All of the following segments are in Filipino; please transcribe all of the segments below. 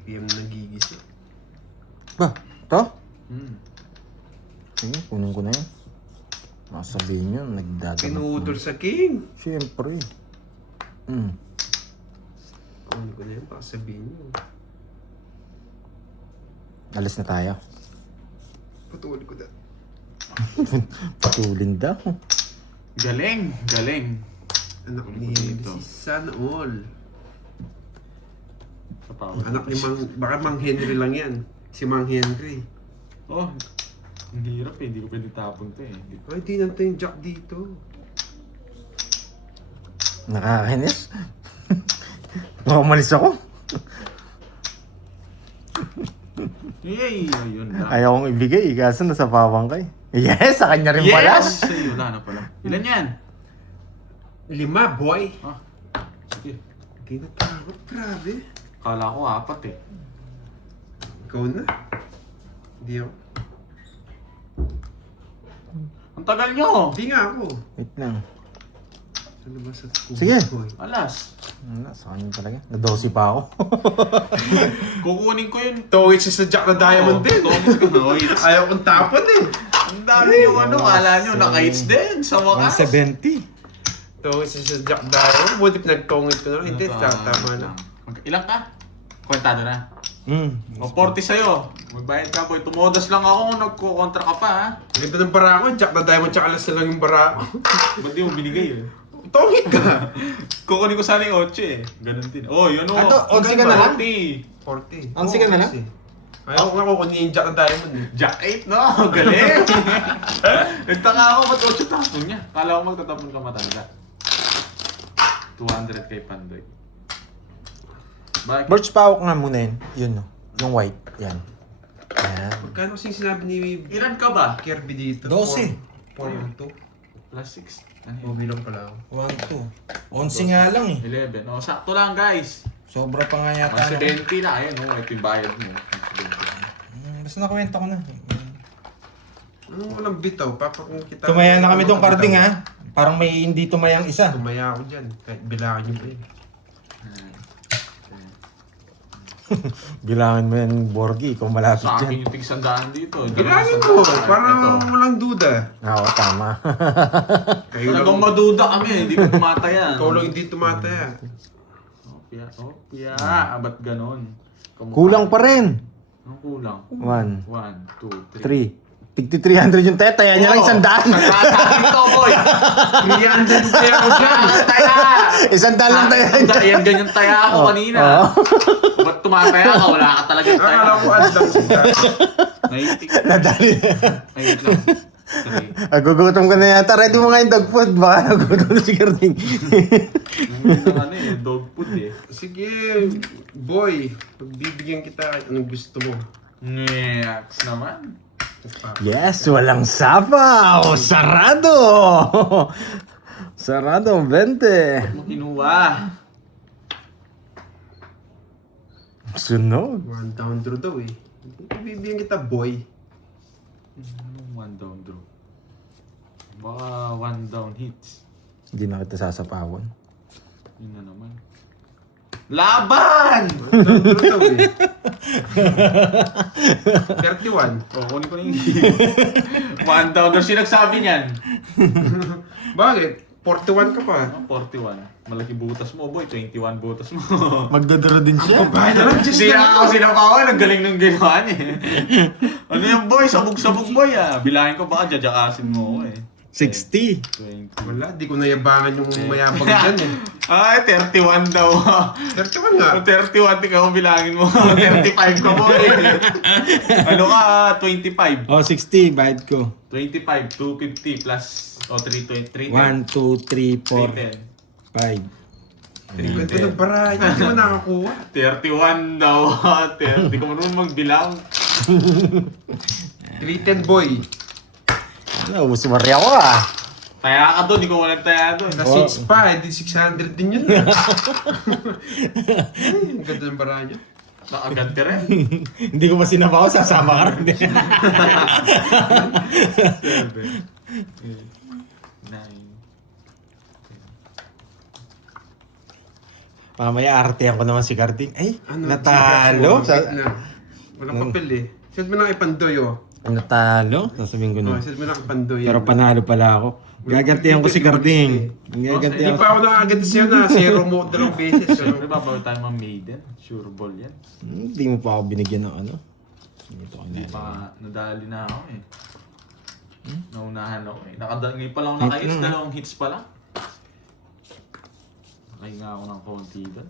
3 PM nagigising. Ba? Ito? Hmm. Sige, kunin ko na yan. Masabihin nyo, nagdadamag. Pinutol sa king. Siyempre. Kunin ko na yan, baka sabihin nyo. Alis na tayo. Patuloy ko na. Patulin daw. Galing, galing. Anak Kunin ni ko dito. si Sana All. Sa power. Anak ni baka Mang Henry lang yan. Si Mang Henry. Oh, ang hirap eh. Hindi ko pwede tapon to eh. Ay, di nanta yung jack dito. Nakakainis. Makamalis ako. Yay! Ayun lang. Ayaw kong ibigay, kaso nasa pawang kay. Yes, sa kanya rin pala. Yes! Sa'yo, wala na pala. Ilan yan? 5, boy. Ah, sige. Hindi na takot, grabe. Kala ko 4 eh. Ikaw na. Hindi ako. Ang tagal nyo! Hindi nga ako. Wait lang. Ano ba sa Sige. boy? Alas. Wala, sa kanya talaga. Nadosi pa ako. Kukunin ko yun. Towage sa jack na diamond din. Tongits ko na. Ayaw kong tapon eh. Ang dami yung ano, kala nyo, naka-hits din sa wakas. 170. Towage sa jack diamond. Buti pinagtongit ko na. Hindi, tama na. Ilang ka? Kwentado na. O 40 sa'yo. Magbayad ka boy. Tumodas lang ako kung nagkukontra ka pa ha. Ganda ng bara ko. Jack na diamond tsaka alas na lang yung bara ko. Ba't di mo binigay eh? Tongit ka. Kukunin ko sana yung 8 eh. Ganun din. Oh, yun o. Ato, 11 ka na lang? 40. 40. Ang siga na lang? Ayaw ko nga kukunin yung jack na diamond eh. Jack 8 no? Galing! Nagtaka ako ba't 8 tapon niya? Kala ko magtatapon ka matanda. 200 kay Pandoy. Bakit? Birch pawak nga muna yun. Yun no. Yung white. Yan. Yan. Magkano kasing sinabi ni Ilan ka ba? Kirby dito? 12. 4 yung 2. Plus 6. Ano O, yun? bilang pala ako. 1, 2. 11 nga lang eh. 11. O, sakto lang guys. Sobra pa nga yata. Mas 70 na. Ayun, oh, ito yung bayad mo. Basta nakwenta ko na. Anong walang bitaw? Papakong kita. Tumaya na kami tong carding ha. Parang may hindi tumayang isa. Tumaya ako dyan. Kahit bilangan nyo pa yun. Bilangin mo yan, Borgie, kung malapit Sa akin dyan. yung tigsandaan dito. Bilangin mo. Parang walang duda. Oo, tama. Kayo lang. Talagang maduda kami. Hindi ko tumatayan. Ikaw lang hindi tumataya. Opya, opya. Ba't ganon? Kamukha- Kulang pa rin. Anong kulang? 1, 1, 2, 3. 3. Tigti 300 yung taya niya lang 100. Sandaan to, boy! 300 kaya ako dyan. Taya! 100 lang taya niya. Yan, ganyan taya ako kanina. Oo. Ba't tumataya ka? Wala ka talaga taya. Akala ko alas lang siya. Naitik. Nadali. Ayun lang. Sorry. Gugutom ka na yata. Ready mo nga yung dog food. Baka nagutom na si Carding. Nangyay na ano eh, dog food eh. Sige, boy. Pagbibigyan kita kahit anong gusto mo. Ngeks naman. Yes, walang sapaw. Sarado. Sarado, 20. Mo kinuha. Sunog. One down draw daw eh. Pagbibigyan kita, boy. Anong one down draw? Baka one down hits. Hindi na kita sasapawan. Yun na naman. Laban! One down draw daw eh. 31. O, kunin ko na yung one down draw. Sino nagsabi niyan? Bakit? 41 ka pa. Ano, 41. Malaki butas mo, boy. 21 butas mo. Magdodoro din siya. Bahay na lang, just Hindi lang. na ako sinapawan. Ang galing ng ginawa niya eh. Ano yung boy? Sabog-sabog boy ah. Bilangin ko baka jajakasin mo ako eh. 60. 20. Wala, di ko nayabangan yung mayabang dyan eh. Ay, 31 daw. 31 nga. 31, tingnan mo bilangin mo. 35 ka boy. Ano ka? 25. Oh, 60. Bayad ko. 25, 250 plus, 320, 1, 2, 3, 4, 5. Ganda ng barahay. Hindi mo nakakuha. 31 daw. 30. Di ko marunong magbilang. 310 boy. Ano, musumari ako ah. Taya ka doon, di ko walang taya doon. Na 6 pa, hindi 600 din yun. Ang ganda ng barahay niya. Nakaganti rin. Hindi ko pa sinabaw, sasama ka rin. 7, 8, 9. Mamaya artehan ko naman si Carding. Ay, Ano, natalo. Walang papel eh. Set mo lang kay Pandoy oh. Natalo? Sasabihin ko Oh, na. set mo lang kay Pandoy. Pero panalo pala ako. Gagantihan ko si Carding. Hindi Gagantihan ko. pa ako nakagad siya na. Zero mo, 2 beses. Siyempre ba, bawal tayo maiden? Sure ball yan. Hindi mo pa ako binigyan ng ano. Ito ko Hindi na. pa nadali na ako eh. Naunahan ako eh. Ngayon pa lang ako naka-hits, 2 hits pa lang. Nakahinga ako ng konti doon.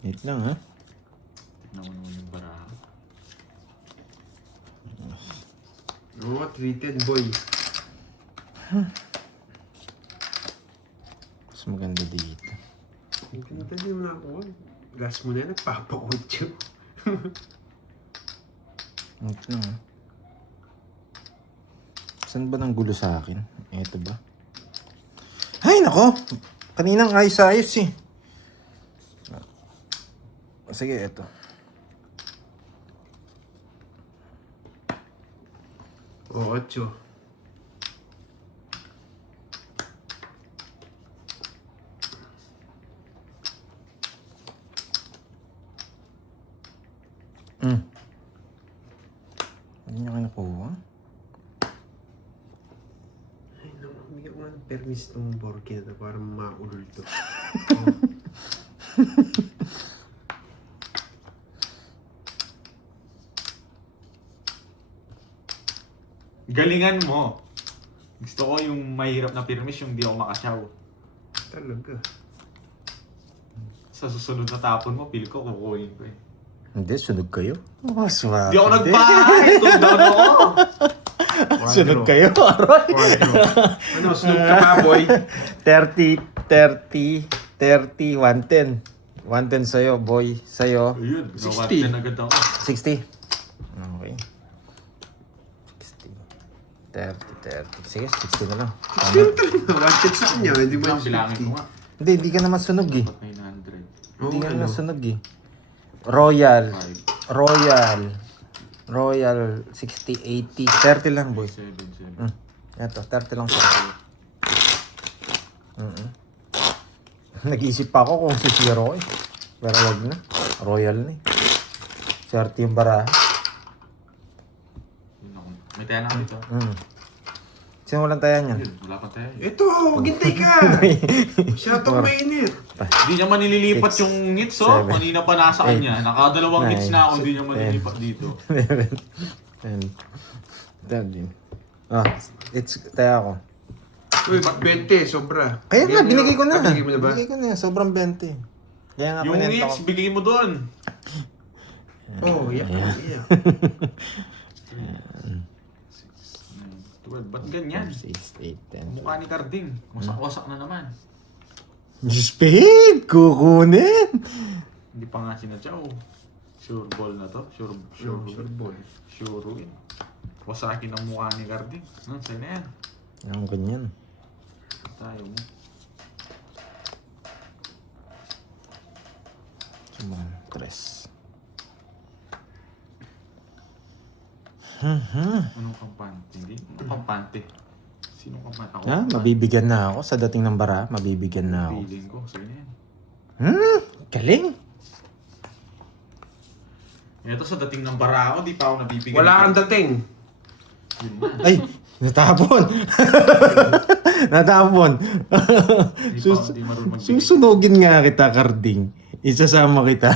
Wait lang ha. Tignan mo naman yung baraha. Oo, treated boy. Mas maganda dito. Hindi mo na ako. Gas mo na yan, nagpapa-audio. Wait lang ha. Saan ba nang gulo sa akin? Ito ba? Ay nako! Kaninang ayos-ayos eh. Sige, ito. Oo, 8. Hindi niya kayo nakuha? Ay, bigyan ko nga ng permis tong Borgi na to para maulol to. Galingan mo! Gusto ko yung mahirap na pirmis, yung di ako makasyaw. Talaga. Sa susunod na tapon mo, pili ko, kukuhin ko eh. Hindi, sunog kayo. Oh, swerte. Di ako nagbahay! Tundan ako! Sunog kayo, aroy. Ano, sunod ka pa, boy? 30, 110. 110 sa'yo, boy. Sa'yo, Ayun, 60. nawatin agad ako. 60. Okay. 60. 30. Sige, 60 na lang. Tama. Siyempre na, wanted sa kanya, hindi mo Bilang, bilangin ko nga. Hindi ka naman sunog eh. Ba't 900? Hindi ka ano? naman sunog eh. Royal, 60, 80, 30 lang, boy. 7. Eto, 30 lang siya. Nag-iisip pa ako kung si Zero eh. Pero wag na. Royal na eh. Swerte yung baraha. May tayo na ka dito. Sino walang tayan yan? Ayun, wala pa tayo. Ito, maghintay ka! Siya itong mainit. Hindi niya manililipat yung hits, oh. Seven, Kanina pa nasa kanya. Nakadalawang hits na ako, hindi niya 9, manililipat dito. 10, 10. It's tayo ako. Uy, 20, sobra. Kaya nga, binigay ko na. Binigay mo na ba? Binigay ko na, sobrang 20. Kaya nga Yung pinenta hits, ko. bigay mo doon. Oh, yeah. 12, ba't ganyan? 6, 8, 10. Mukha ni Carding. Wasak-wasak na naman. Speed! Kukunin! Hindi pa nga sinadya, oh. Sure ball na to. Sure ball. Sure win. Wasakin ang mukha ni Carding. Sa'yo na yan. Ang ganyan. Tayo mo. Sumang 3. Anong kampante? Hindi. Anong kampante? Sino kampante? Ako. Mabibigyan na ako sa dating ng bara. Mabibigyan na ako. Feeling ko. Sa'yo na yan. Galing! Ito sa dating ng barako, di pa ako nabibigyan. Wala kang dating. Yun na. Ay! Natapon! Natapon! Di marunong magbigay. Susunugin nga kita, Carding. Isasama kita.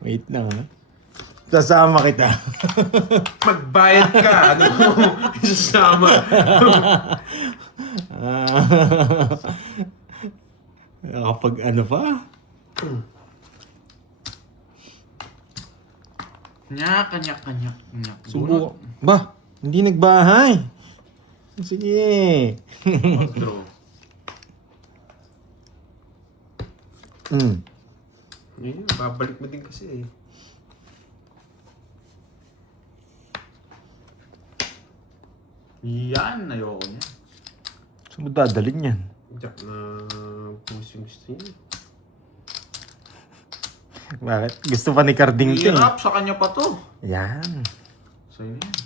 Wait lang, ha? Sasama kita. Magbayad ka. Ano mo? Isasama. Kapag ano pa? Nyak. Subukan. Ba? Hindi nagbahay. Sige. Draw. Yun, babalik mo din kasi eh. Yan, ayoko niya. Saan mo dadalhin yan? Jack na pusing gusto niya. Bakit? Gusto pa ni Carding to. Hirap, sa kanya pa to. Yan. Sa'yo na yan.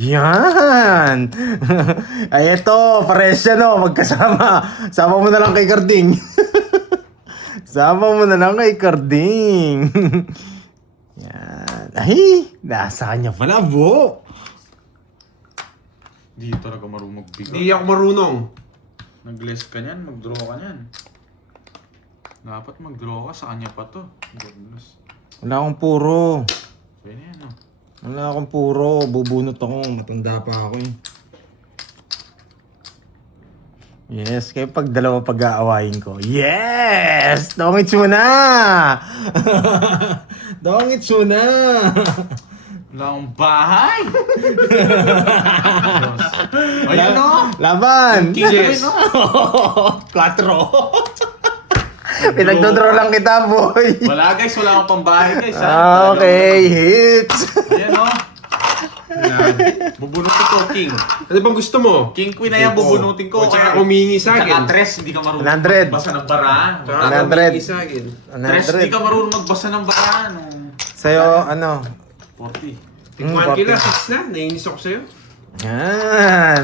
Yan! Ay, eto, pares siya, no? Magkasama. Sama mo na lang kay Carding. Sama mo na lang kay Carding. Yan. Ay, nasa kanya pala, bo. Di talaga marunong magbigo. Hindi ako marunong. Nag-less ka niyan, mag-draw ka niyan. Dapat mag-draw ka, sa kanya pa to. Goodness. Wala akong puro. Pwede yan, oh. Wala akong puro. Bubunot ako. Matanda pa ako eh. Yes, kaya pag dalawa pag-aawayin ko. Yes! Dongits mo na! Dongits mo na! Wala akong bahay! Ayun, oh! Laban! Yes. 4! Pinagdodraw lang kita, boy! Wala guys, wala akong pambahay guys. Ha? Okay, hits! Ayan, oh. Yan. Bubunot ko, King. Ano bang gusto mo? King Queen na yan, bubunutin ko. O, tsaka humingi sa akin. Tsaka tres, hindi ka marunong 100. magbasa ng bara. Tsaka 100. humingi sa akin. Tres, hindi ka marunong magbasa ng bara. No? Sa'yo, ano? 40. Tingnan kila, 6 na. Nainis ako sa'yo. Yan!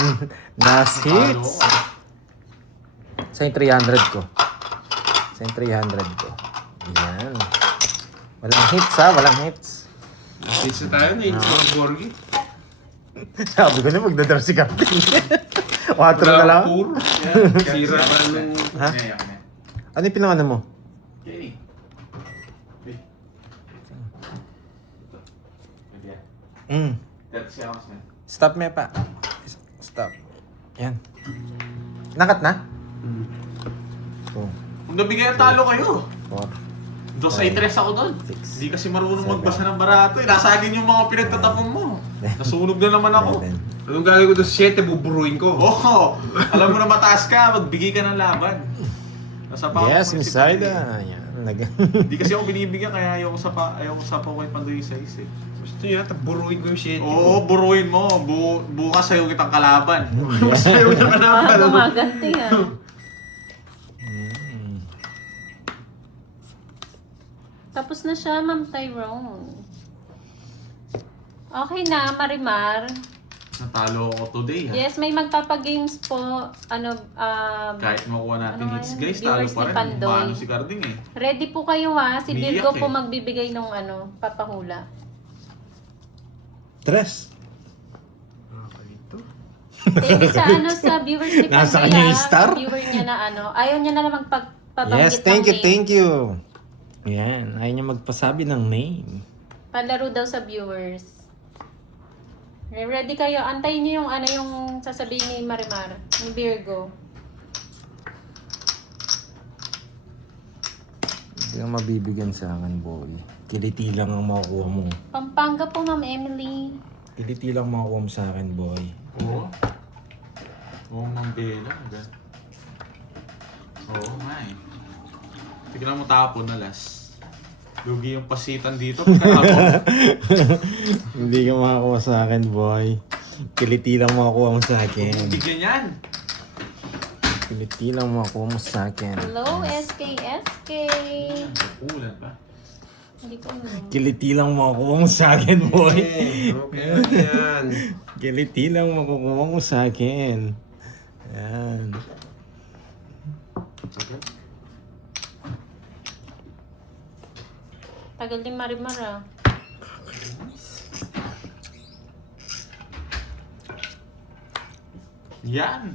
Last hits! Sa yung 300 ko. Sa yung 300 ko. Yan. Walang hits ha, walang hits. Hits na tayo, nainis ako ng Borgi. Sabi ko na magdadar si Captain. 4 na lang. Puro. Sira ka nung... Ha? Ano yung pinangano mo? Okay. Stop me pa. Stop. Yan. Nakat na? Hmm. 2, Kung nabigay ang talo kayo. 4. 2 ay 3 ako doon. Six, Hindi kasi marunong seven, magbasa ng barato. Nasa akin yung mga pinagtatapon mo. Nasunog na naman ako. Anong gagawin ko doon sa 7, buburuin ko. Oo. Alam mo na mataas ka, magbigay ka ng laban. Nasa pa Yes, inside. Yan. Hindi kasi ako binibigyan kaya ayaw ko sa pa ko kay Pandoy sa eh. Gusto niya, buruin ko yung 7. Oo, buruin mo. Bukas sa'yo kitang kalaban. Sa'yo na ka naman. Gumaganti ha. Tapos na siya, Ma'am Tyrone. Okay na, Marimar. Natalo ako today ha. Yes, may magpapagames po. Kahit makuha natin Ano hits nga yun? guys, talo Viewers pa ni rin. Pandoy. Paano si Carding eh. Ready po kayo ha. Si Umiiyak Virgo po eh. magbibigay ng papahula. 3. Thank you sa viewers ni Pandoy. Nasa kanya yung star? Viewer niya na ayaw niya na lang magpabanggit Yes, thank you, ng name. thank you. Yan, ayaw niya magpasabi ng name. Palaro daw sa viewers. Ready kayo? Antayin niyo yung yung sasabihin ni Marimar, ni Virgo. Hindi ka mabibigyan sa akin, boy. Kiliti lang ang makukuha mo. Pampanga po, Ma'am Emily. Kiliti lang makukuha mo sa akin, boy. Oo. Oo, Ma'am Bella. Oo, nga eh. Tignan mo tapon na last. Lugi yung pasitan dito. Pagkatapon. Hindi ka makakuha sa akin, boy. Kiliti lang makukuha mo sa akin. Bigyan yan. Kiliti lang makukuha mo sa akin. Hello, SKSK. Ulan ba? Hindi ko alam. Kiliti lang makukuha mo sa akin, boy. Okay lang yan. Kiliti lang makukuha mo sa akin. Yan. Tagal din Marimar ah. Yan.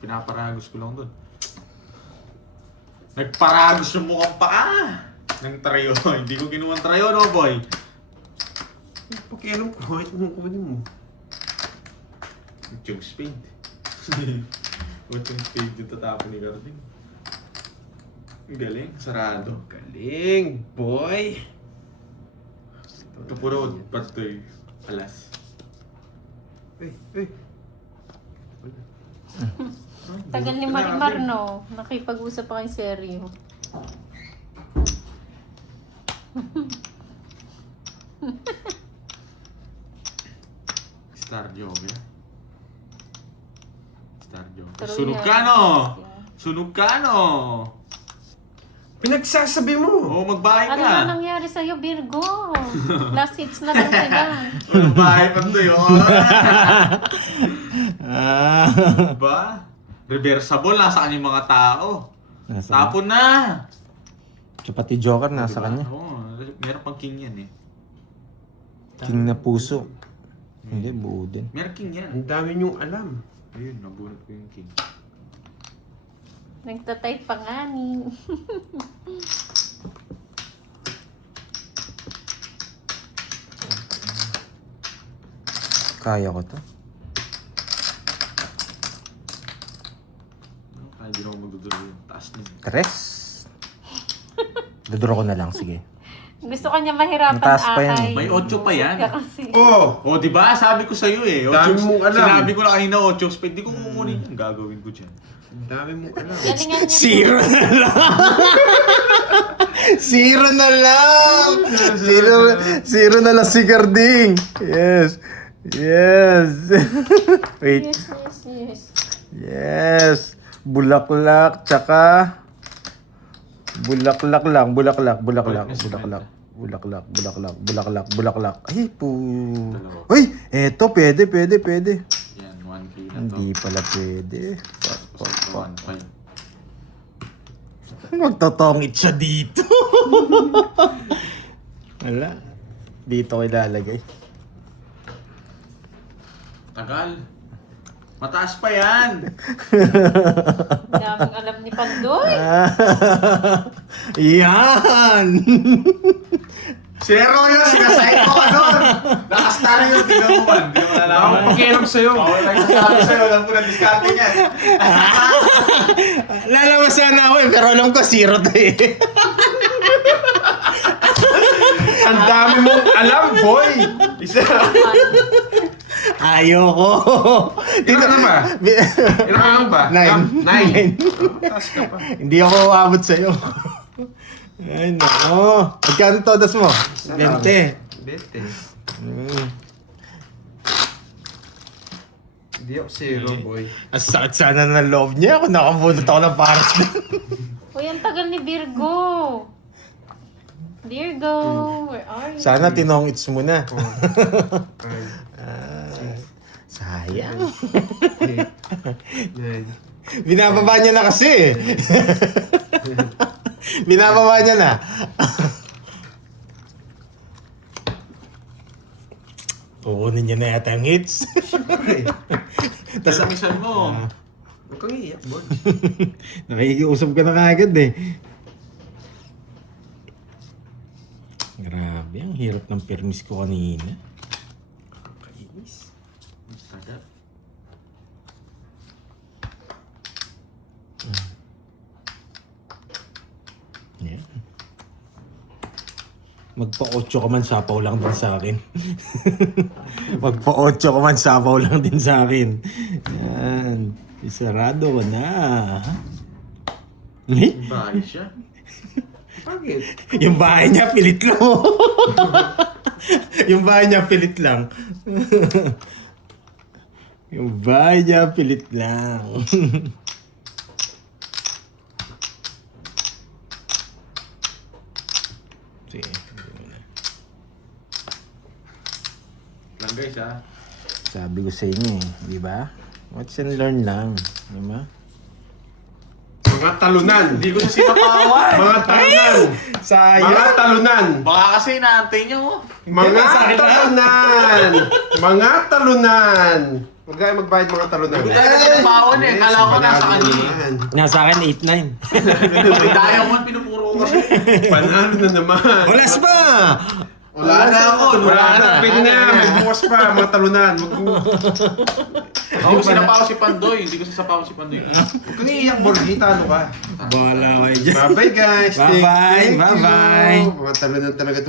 Pinaparagos ko lang doon. Nagparagos yung mukhang paa. Ng trayo. Hindi ko kinuha ng trayo, no boy? Pakialam ko, kahit anong kunin mo. Yung spade. What yung spade yung tatapon ni Carding? Galing, sarado. Galing, boy. Kapurod, patoy. Alas. Uy. Tagal ni Marimar no. Nakipag-usap pa kayong seryo. Star Joker. Star Joker. True Sunog yan. ka no! Sunog ka no! Pinagsasabi mo. Oo, magbahay Ano ka. na nangyari sa'yo, Virgo? Last hits na lang sila. Magbahay Pandoy, oh. Ah. Diba? Reversible, nasa kanyang mga tao. Nasa Tapon na! pati Joker nasa Diba? kanya. Oo, meron pang king yan eh. King na puso. Hindi, buo din. Meron king yan. Ang dami niyong alam. Ayun, nabunod ko yung king. Nagtatype pa nga ni. Kaya ko to. Kaya di na ako magduduro yung taas niya. Tres. Duduro ko na lang, sige. Gusto ka niya mahirapan Mataas pa yan. akay. May 8 pa yan. Kasi. Oh! Oh, di ba? Sabi ko sa'yo eh. Dami mong alam. Sinabi ko na kanina 8 spade. Di ko kukunin yan. Gagawin ko dyan. Ang dami mong alam. Galingan niya. Zero na lang! Zero na lang! Zero na lang si Garding! Yes! Yes! Wait. Yes, yes, yes. Yes! Bulaklak, tsaka... Bulaklak lang, bulaklak. Ay, po. Uy, eto, pwede. Yan, 1k na to. Hindi pala pwede. Tapos ito, 1.5. Magtotongit siya dito. Wala. Dito ko ilalagay. Tagal. Mataas pa yan. Daming alam ni Pandoy. Yan! Zero yun. Sinasay ko ka doon. Nakastari yung tinamuan. Hindi mo Ako nalaman. pakialam sa'yo. Ako nagsasabi sa'yo. Alam ko na discarte niyan. Lalawas sana ako eh, pero alam ko zero to eh. Ang dami mong alam, boy! Isa. Ayoko. Ilan na ba? Ilan ka lang ba? Nine. Nine. Taas ka pa. Hindi ako aabot sa'yo. Ay, nako. Magkano todas mo? 20. Bete. Mm. Hindi ako zero, boy. Ang sakit sana ng loob niya kung nakabunot ako ng paras na. Uy, ang tagal ni Virgo. Virgo, where are you? Sana tinongits mo na. Five, Sayang. 9. Binababa niya na kasi. Binababa niya na. Kukunin niya na yata ang hits. Tapos misan mo. Huwag kang iiyak, boy. Nakikiusap ka na kagad eh. Grabe, ang hirap ng permis ko kanina. Kainis. Tagal. Yeah. Magpa-8 ka man, sapaw lang din sa akin. Magpa-8 ka man, sapaw lang din sa akin. Yan. Isarado ko na. Eh? Bahay siya. Bakit? Yung bahay niya, pilit lang. Yung bahay niya, pilit lang. Yung bahay niya, pilit lang. Sige. Lang guys ha. Sabi ko sa inyo eh, di ba? Watch and learn lang, di ba? Mga talunan. Hindi ko siya sinapawan. Mga talunan. Mga talunan. Baka kasi inaantay niyo oh. Mga talunan. Mga talunan. Huwag kayo magbayad mga talunan. Hindi ko sinapawan eh. Kala ko nasa kanya. Nasa akin, 8-9. May diamond pinupuro ko kasi. Panalo na naman. Walas pa! Wala na ako. Wala na. Pwede na yan. May bukas pa. Mga talunan. Hindi ko sinapawan si Pandoy. Hindi ko sinapawan si Pandoy. Huwag kang iiyak, Borgi. Talo ka. Bahala kayo dyan. Bye-bye, guys. Bye-bye. Thank you. Bye-bye. Mga talunan talaga ito.